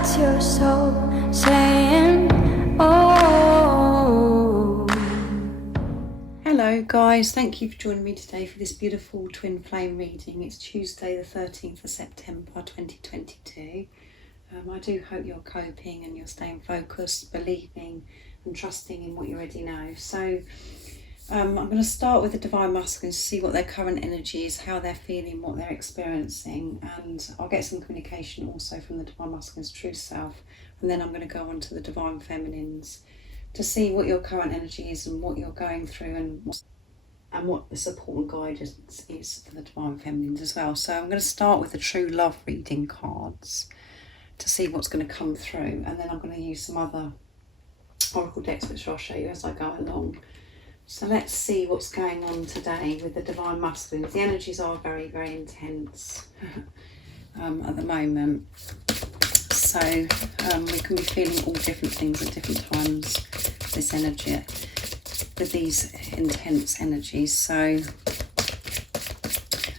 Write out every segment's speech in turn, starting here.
That's your soul saying, oh. Hello guys, thank you for joining me today for this beautiful twin flame reading. It's Tuesday the 13th of September 2022. I do hope you're coping and you're staying focused, believing and trusting in what you already know. So I'm going to start with the Divine Masculines to see what their current energy is, how they're feeling, what they're experiencing, and I'll get some communication also from the Divine Masculines' true self, and then I'm going to go on to the Divine Feminines to see what your current energy is and what you're going through and what the support and guidance is for the Divine Feminines as well. So I'm going to start with the True Love reading cards to see what's going to come through, and then I'm going to use some other oracle decks which I'll show you as I go along. So let's see what's going on today with the Divine Masculines. The energies are very, very intense at the moment. So we can be feeling all different things at different times, this energy, with these intense energies. So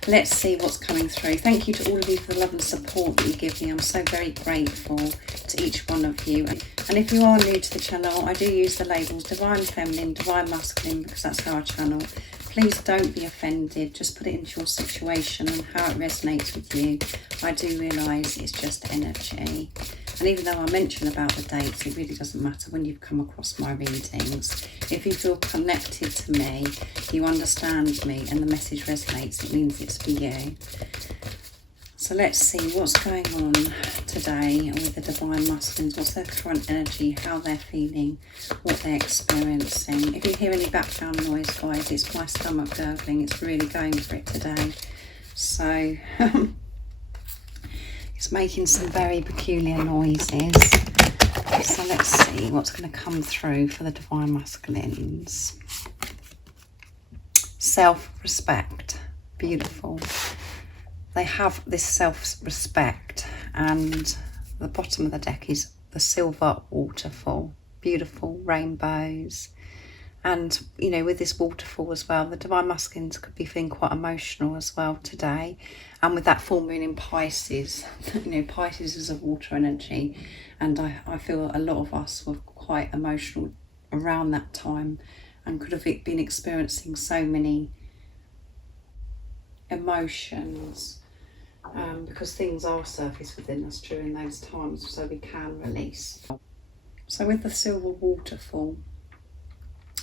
let's see what's coming through. Thank you to all of you for the love and support that you give me. I'm so very grateful to each one of you. And if you are new to the channel, I do use the labels Divine Feminine, Divine Masculine, because that's our channel. Please don't be offended. Just put it into your situation and how it resonates with you. I do realise it's just energy. And even though I mention about the dates, it really doesn't matter when you've come across my readings. If you feel connected to me, you understand me and the message resonates, it means it's for you. So let's see what's going on today with the Divine Masculines. What's their current energy, how they're feeling, what they're experiencing. If you hear any background noise, guys, it's my stomach gurgling. It's really going for it today. So it's making some very peculiar noises. So let's see what's going to come through for the Divine Masculines. Self-respect. Beautiful. They have this self-respect, and the bottom of the deck is the silver waterfall. Beautiful rainbows. And, you know, with this waterfall as well, the Divine Masculines could be feeling quite emotional as well today. And with that full moon in Pisces, you know, Pisces is a water energy. And I feel a lot of us were quite emotional around that time and could have been experiencing so many emotions. Because things are surface within us during those times, so we can release. So with the silver waterfall,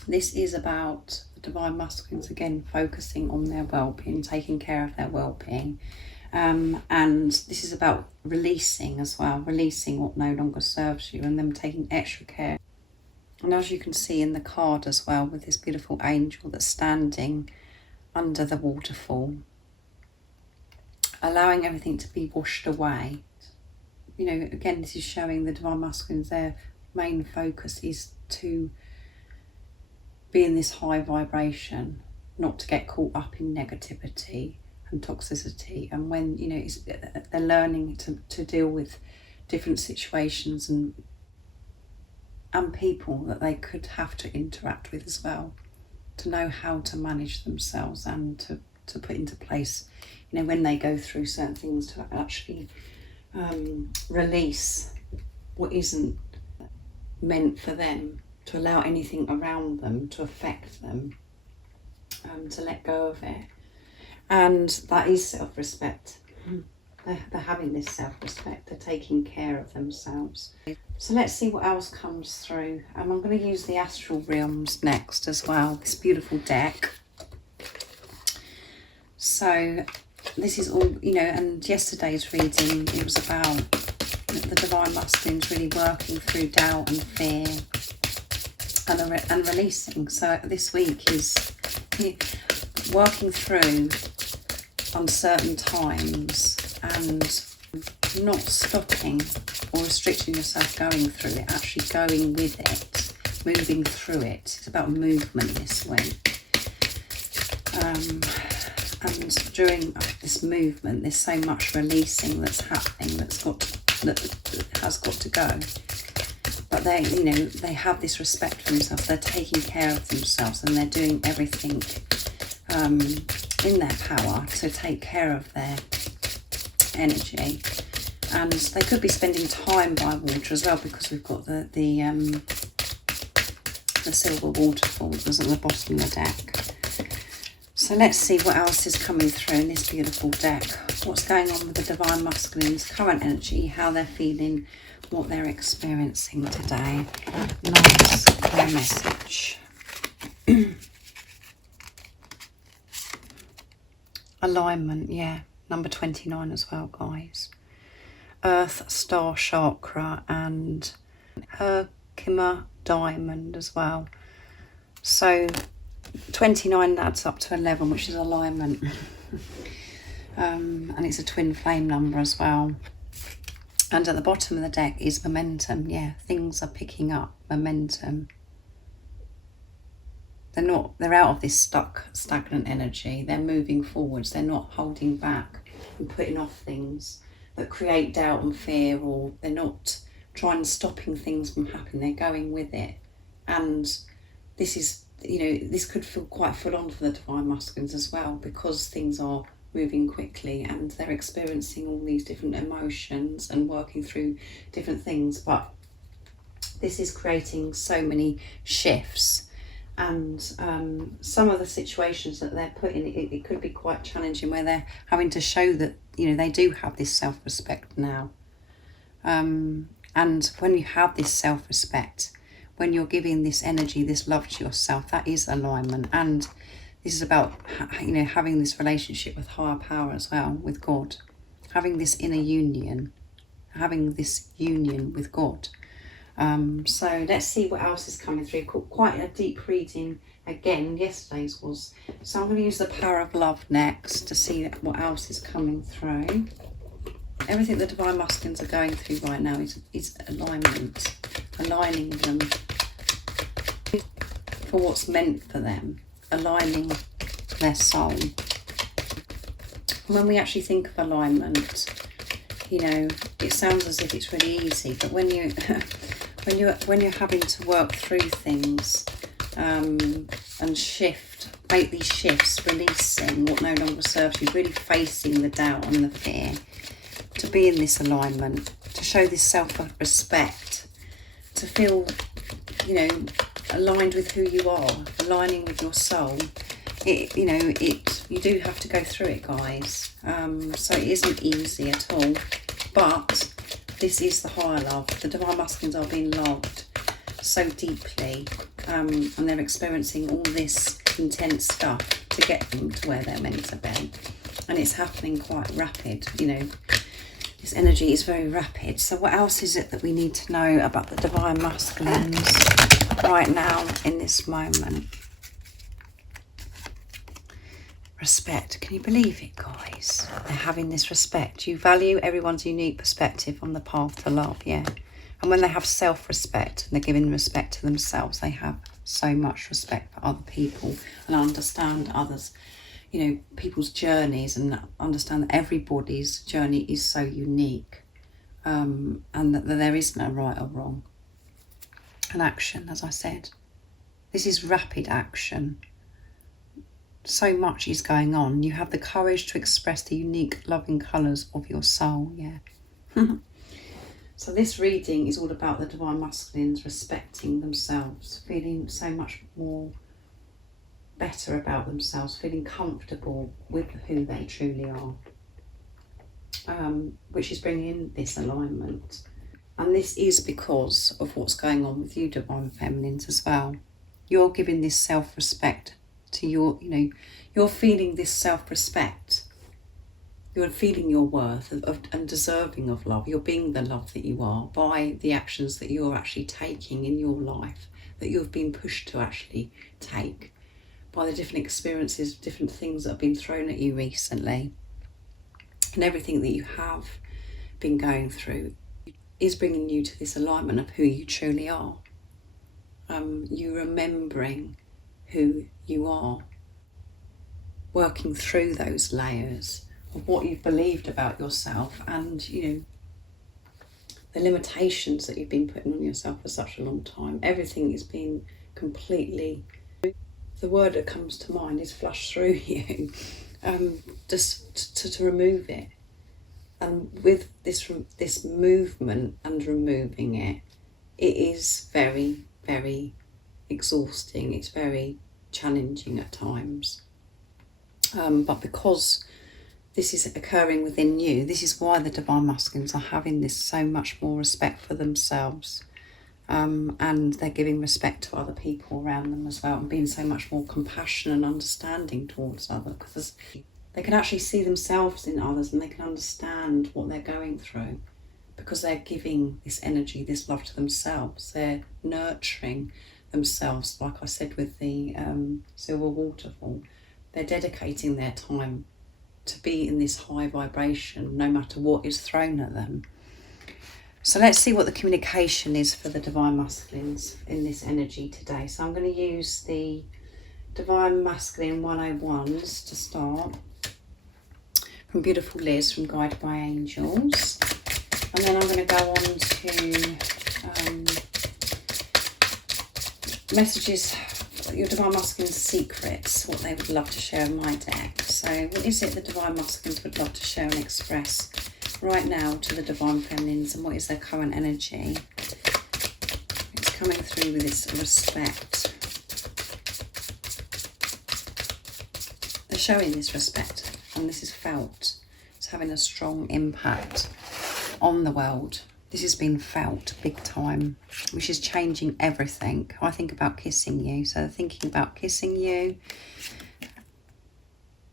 this is about the Divine Masculines again focusing on their well-being, taking care of their well-being, and this is about releasing as well, releasing what no longer serves you, and them taking extra care. And as you can see in the card as well, with this beautiful angel that's standing under the waterfall, allowing everything to be washed away. You know, again, this is showing the Divine Masculines, their main focus is to be in this high vibration, not to get caught up in negativity and toxicity. And when, you know, they're learning to deal with different situations and people that they could have to interact with as well, to know how to manage themselves and to put into place, you know, when they go through certain things, to actually release what isn't meant for them, to allow anything around them to affect them, to let go of it. And that is self-respect. They're having this self-respect, they're taking care of themselves. So let's see what else comes through. I'm going to use the astral realms next as well, this beautiful deck. So this is all, you know, and yesterday's reading, it was about the Divine Masculines really working through doubt and fear and releasing. So this week is working through uncertain times and not stopping or restricting yourself going through it, actually going with it, moving through it. It's about movement this week. And during this movement, there's so much releasing that's happening that has got to go. But they, you know, they have this respect for themselves. They're taking care of themselves and they're doing everything in their power to take care of their energy. And they could be spending time by water as well, because we've got the silver waterfalls at the bottom of the deck. So let's see what else is coming through in this beautiful deck. What's going on with the Divine Masculine's current energy, how they're feeling, what they're experiencing today. Nice clear message. Alignment, yeah. Number 29 as well, guys. Earth, Star Chakra, and Herkimer Diamond as well. So 29 adds up to 11, which is alignment. And it's a twin flame number as well. And at the bottom of the deck is momentum. Yeah, things are picking up momentum. They're out of this stagnant energy. They're moving forwards. They're not holding back and putting off things that create doubt and fear, or they're not trying stopping things from happening. They're going with it. And this is, this could feel quite full on for the Divine Masculines as well, because things are moving quickly and they're experiencing all these different emotions and working through different things. But this is creating so many shifts. And some of the situations that they're put in, it could be quite challenging, where they're having to show that, they do have this self-respect now. And when you have this self-respect, when you're giving this energy, this love to yourself, that is alignment. And this is about, having this relationship with higher power as well, with God. Having this inner union, having this union with God. So let's see what else is coming through. Quite a deep reading again. Yesterday's was. So I'm going to use the power of love next to see what else is coming through. Everything the Divine Masculines are going through right now is alignment. Aligning them for what's meant for them. Aligning their soul. When we actually think of alignment, it sounds as if it's really easy, but when you when you're having to work through things and make these shifts, releasing what no longer serves you, really facing the doubt and the fear, to be in this alignment, to show this self-respect, to feel, aligned with who you are, aligning with your soul. You do have to go through it, guys. So it isn't easy at all, but this is the higher love. The Divine Masculines are being loved so deeply, and they're experiencing all this intense stuff to get them to where they're meant to be. And it's happening quite rapid, This energy is very rapid. So what else is it that we need to know about the Divine Masculines right now in this moment? Respect. Can you believe it, guys? They're having this respect. You value everyone's unique perspective on the path to love, yeah. And when they have self-respect and they're giving respect to themselves, they have so much respect for other people and understand others, people's journeys, and understand that everybody's journey is so unique, and that there is no right or wrong. And action, as I said, this is rapid action. So much is going on. You have the courage to express the unique loving colours of your soul, yeah. So this reading is all about the Divine Masculines respecting themselves, feeling so much more better about themselves, feeling comfortable with who they truly are, which is bringing in this alignment. And this is because of what's going on with you, Divine Feminines, as well. You're giving this self-respect to your, you're feeling this self-respect. You're feeling your worth and deserving of love. You're being the love that you are by the actions that you're actually taking in your life, that you've been pushed to actually take, by the different experiences, different things that have been thrown at you recently. And everything that you have been going through is bringing you to this alignment of who you truly are. You remembering who you are, working through those layers of what you've believed about yourself, and the limitations that you've been putting on yourself for such a long time. Everything is being completely, the word that comes to mind is flush through you, just to remove it. And with this movement and removing it, it is very, very exhausting. It's very challenging at times. But because this is occurring within you, this is why the Divine Masculines are having this so much more respect for themselves. And they're giving respect to other people around them as well, and being so much more compassionate and understanding towards others, because they can actually see themselves in others and they can understand what they're going through, because they're giving this energy, this love to themselves. They're nurturing themselves, like I said with the silver waterfall. They're dedicating their time to be in this high vibration no matter what is thrown at them. So let's see what the communication is for the Divine Masculines in this energy today. So I'm going to use the Divine Masculine 101s to start, from Beautiful Liz from Guided by Angels. And then I'm going to go on to messages, your Divine Masculine's secrets, what they would love to share in my deck. So what is it the Divine Masculines would love to share and express right now to the Divine Feminines, and what is their current energy? It's coming through with this respect. They're showing this respect, and this is felt. It's having a strong impact on the world. This has been felt big time, which is changing everything. I think about kissing you, so they're thinking about kissing you.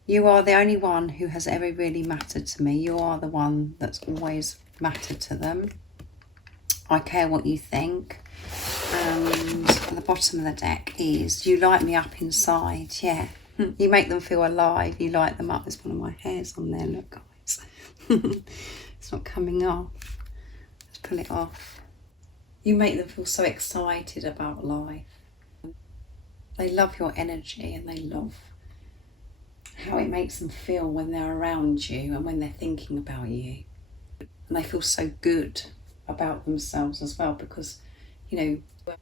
You are the only one who has ever really mattered to me. You are the one that's always mattered to them. I care what you think. And at the bottom of the deck is, you light me up inside. Yeah, you make them feel alive. You light them up. There's one of my hairs on there. Look, guys. It's not coming off. Let's pull it off. You make them feel so excited about life. They love your energy, and they love how it makes them feel when they're around you and when they're thinking about you. And they feel so good about themselves as well, because, you know,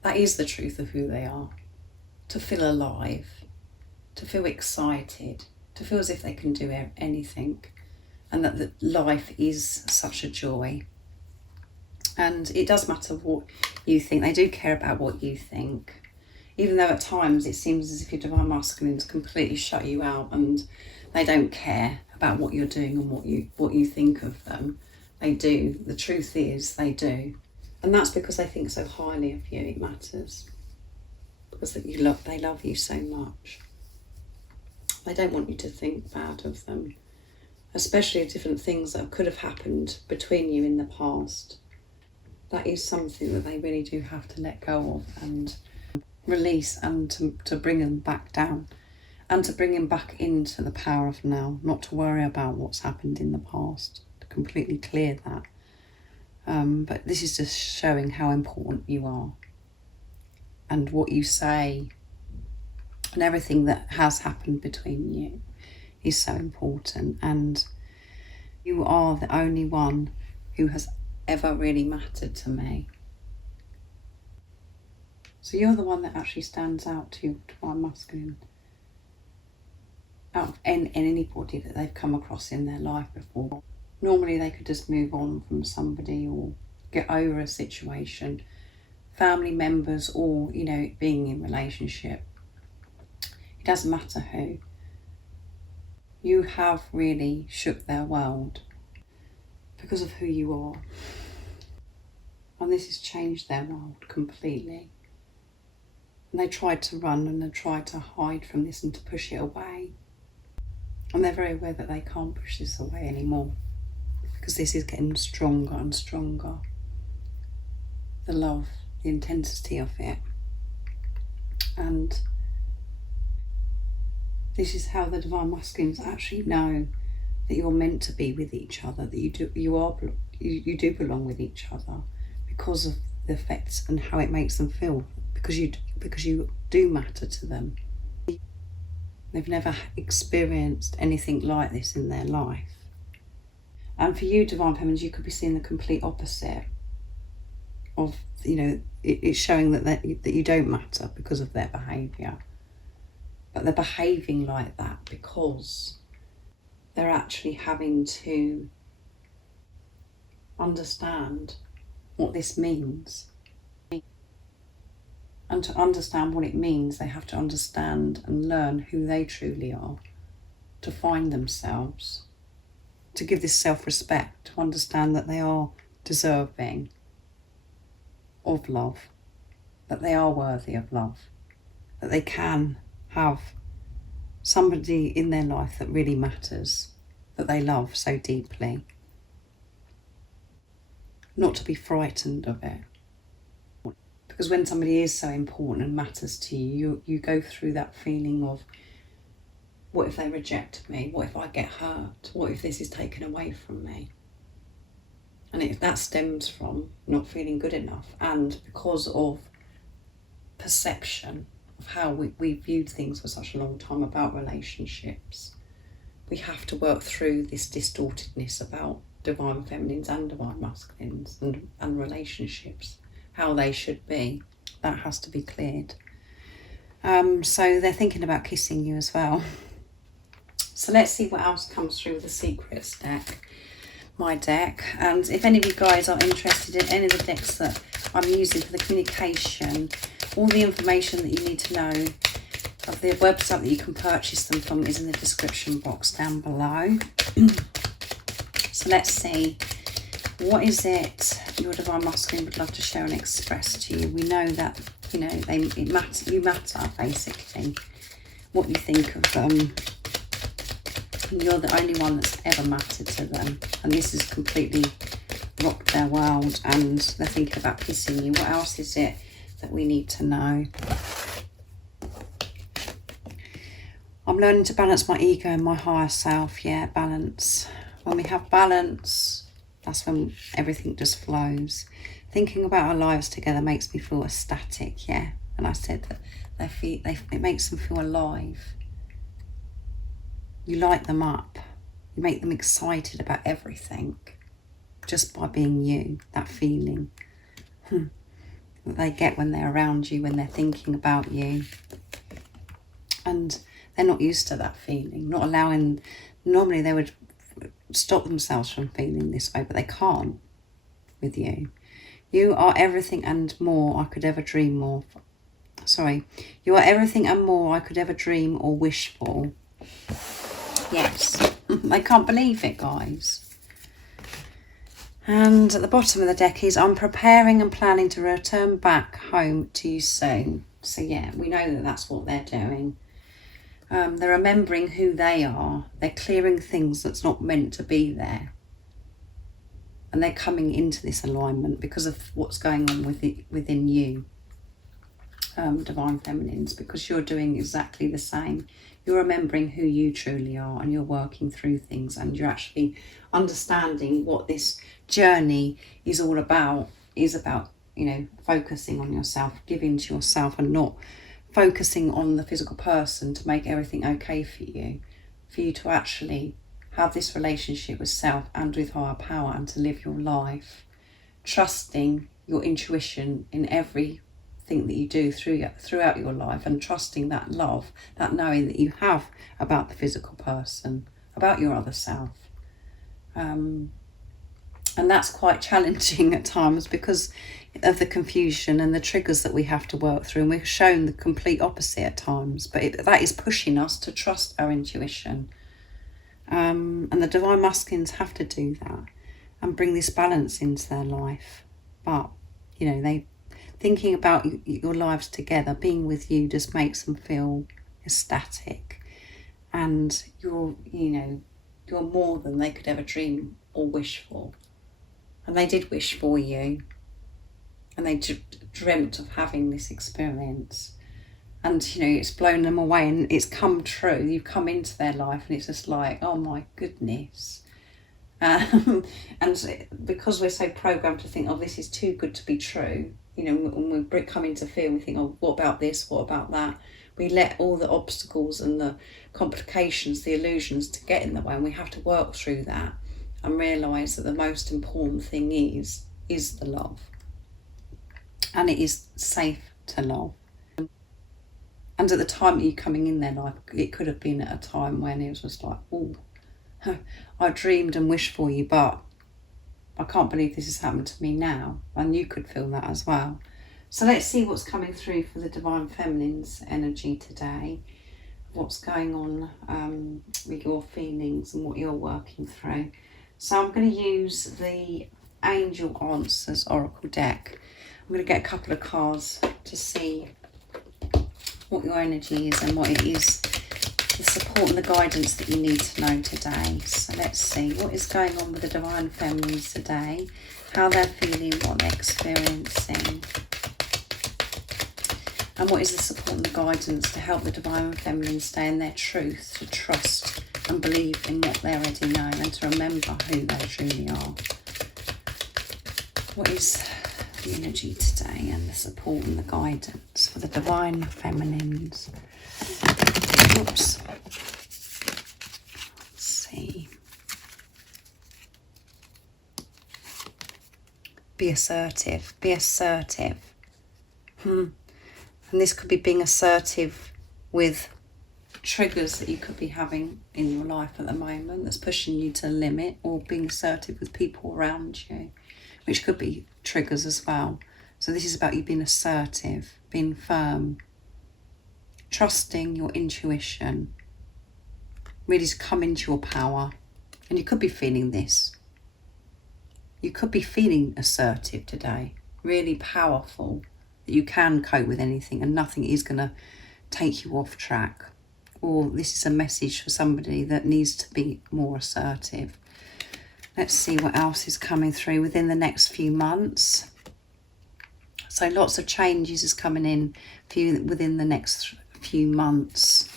that is the truth of who they are. To feel alive, to feel excited, to feel as if they can do anything, and that life is such a joy. And it does matter what you think. They do care about what you think. Even though at times it seems as if your Divine Masculines completely shut you out and they don't care about what you're doing and what you think of them. They do. The truth is they do. And that's because they think so highly of you. It matters. Because they love you so much. They don't want you to think bad of them. Especially different things that could have happened between you in the past. That is something that they really do have to let go of and release, and to bring them back down, and to bring him back into the power of now, not to worry about what's happened in the past, to completely clear that. But this is just showing how important you are, and what you say, and everything that has happened between you is so important. And you are the only one who has ever really mattered to me. So you're the one that actually stands out to your Divine Masculine, out of anybody that they've come across in their life before. Normally they could just move on from somebody or get over a situation, family members, or, you know, being in a relationship. It doesn't matter who. You have really shook their world because of who you are. And this has changed their world completely. And they tried to run and they tried to hide from this and to push it away. And they're very aware that they can't push this away anymore, because this is getting stronger and stronger. The love, the intensity of it. And this is how the Divine Masculines actually know that you're meant to be with each other, that you do belong with each other, because of the effects and how it makes them feel, because you do matter to them. They've never experienced anything like this in their life. And for you, Divine Feminines, you could be seeing the complete opposite of, you know, it's showing that you don't matter because of their behaviour. But they're behaving like that because they're actually having to understand what this means. And to understand what it means, they have to understand and learn who they truly are, to find themselves, to give this self-respect, to understand that they are deserving of love, that they are worthy of love, that they can have somebody in their life that really matters, that they love so deeply. Not to be frightened of it. Because when somebody is so important and matters to you, you go through that feeling of, what if they reject me? What if I get hurt? What if this is taken away from me? And if that stems from not feeling good enough, and because of perception of how we viewed things for such a long time about relationships, we have to work through this distortedness about divine feminines and divine masculines and relationships, how they should be. That has to be cleared. So they're thinking about kissing you as well. So let's see what else comes through with the secrets deck, my deck. And if any of you guys are interested in any of the decks that I'm using for the communication, all the information that you need to know of the website that you can purchase them from is in the description box down below. So let's see, what is it your divine masculine would love to share and express to you? We know that, you know, you matter, basically. What you think of them. You're the only one that's ever mattered to them. And this has completely rocked their world, and they're thinking about kissing you. What else is it that we need to know? I'm learning to balance my ego and my higher self. Yeah, balance. When we have balance, that's when everything just flows. Thinking about our lives together makes me feel ecstatic. Yeah, and I said that it makes them feel alive. You light them up. You make them excited about everything just by being you. That feeling that they get when they're around you, when they're thinking about you. And they're not used to that feeling, not allowing. Normally they would stop themselves from feeling this way, but they can't with you. You are everything and more I could ever dream of. You are everything and more I could ever dream or wish for. Yes, they can't believe it, guys. And at the bottom of the deck is, I'm preparing and planning to return back home to you soon. So yeah, we know that that's what they're doing. They're remembering who they are. They're clearing things that's not meant to be there. And they're coming into this alignment because of what's going on within you, divine feminines, because you're doing exactly the same. You're remembering who you truly are, and you're working through things, and you're actually understanding what this journey is all about. Is about, you know, focusing on yourself, giving to yourself, and not focusing on the physical person to make everything okay for you to actually have this relationship with self and with higher power, and to live your life trusting your intuition in everything that you do throughout your life, and trusting that love, that knowing that you have about the physical person, about your other self. And that's quite challenging at times because of the confusion and the triggers that we have to work through, and we're shown the complete opposite at times, but that is pushing us to trust our intuition. And the divine masculines have to do that and bring this balance into their life. But, you know, they thinking about your lives together, being with you, just makes them feel ecstatic, and you're more than they could ever dream or wish for. And they did wish for you, and they dreamt of having this experience, and you know, it's blown them away and it's come true. You've come into their life and it's just like, oh my goodness. And because we're so programmed to think, oh, this is too good to be true, you know, when we come into fear, we think, oh, what about this, what about that? We let all the obstacles and the complications, the illusions to get in the way, and we have to work through that and realise that the most important thing is the love. And it is safe to love. And at the time that you're coming in their life, it could have been at a time when it was just like, oh, I dreamed and wished for you, but I can't believe this has happened to me now. And you could feel that as well. So let's see what's coming through for the Divine Feminine's energy today. What's going on with your feelings and what you're working through. So I'm going to use the Angel Answers Oracle deck. I'm going to get a couple of cards to see what your energy is and what it is, the support and the guidance that you need to know today. So let's see what is going on with the Divine Feminines today, how they're feeling, what they're experiencing, and what is the support and the guidance to help the Divine Feminine stay in their truth, to trust and believe in what they already know, and to remember who they truly are. What is the energy today and the support and the guidance for the Divine Feminines? Oops. Let's see. Be assertive. Be assertive. And this could be being assertive with triggers that you could be having in your life at the moment that's pushing you to the limit, or being assertive with people around you, which could be triggers as well. So this is about you being assertive, being firm, trusting your intuition, really to come into your power. And you could be feeling this. You could be feeling assertive today, really powerful, that you can cope with anything and nothing is going to take you off track. Or this is a message for somebody that needs to be more assertive. Let's see what else is coming through within the next few months. So lots of changes is coming in for you within the next few months.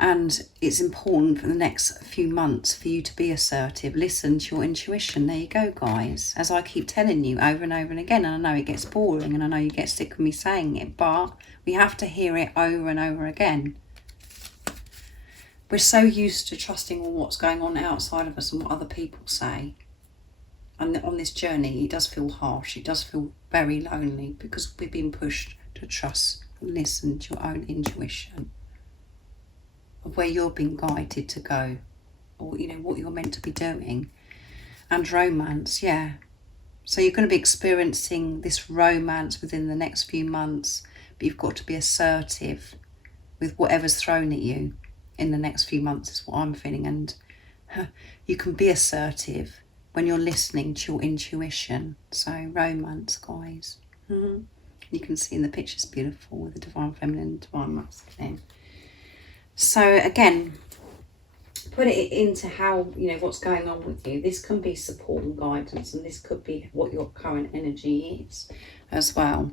And it's important for the next few months for you to be assertive. Listen to your intuition. There you go, guys. As I keep telling you over and over and again, and I know it gets boring and I know you get sick of me saying it, but we have to hear it over and over again. We're so used to trusting on what's going on outside of us and what other people say. And on this journey, it does feel harsh. It does feel very lonely because we've been pushed to trust and listen to your own intuition of where you're being guided to go, or, you know, what you're meant to be doing. And romance, yeah. So you're going to be experiencing this romance within the next few months, but you've got to be assertive with whatever's thrown at you in the next few months is what I'm feeling. And you can be assertive when you're listening to your intuition. So romance, guys. You can see in the pictures beautiful with the Divine Feminine and Divine Masculine. So again, put it into how, you know, what's going on with you. This can be support and guidance, and this could be what your current energy is as well,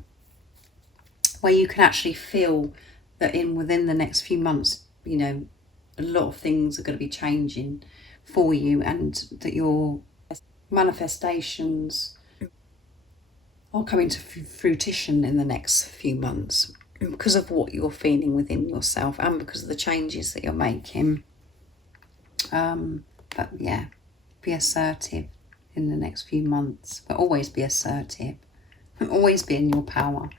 where you can actually feel that within the next few months, you know, a lot of things are going to be changing for you, and that your manifestations are coming to fruition in the next few months because of what you're feeling within yourself and because of the changes that you're making. But yeah, be assertive in the next few months, but always be assertive, always be in your power.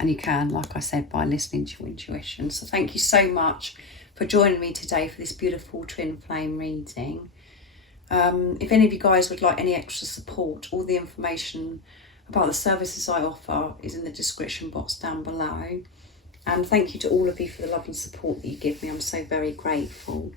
And you can, like I said, by listening to your intuition. So thank you so much for joining me today for this beautiful twin flame reading. If any of you guys would like any extra support, all the information about the services I offer is in the description box down below. And thank you to all of you for the love and support that you give me. I'm so very grateful.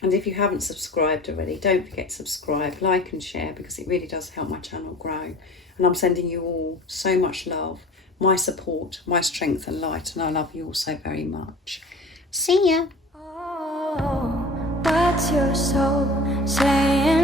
And if you haven't subscribed already, don't forget to subscribe, like and share, because it really does help my channel grow. And I'm sending you all so much love, my support, my strength and light, and I love you all so very much. See ya. Oh, what's your soul saying?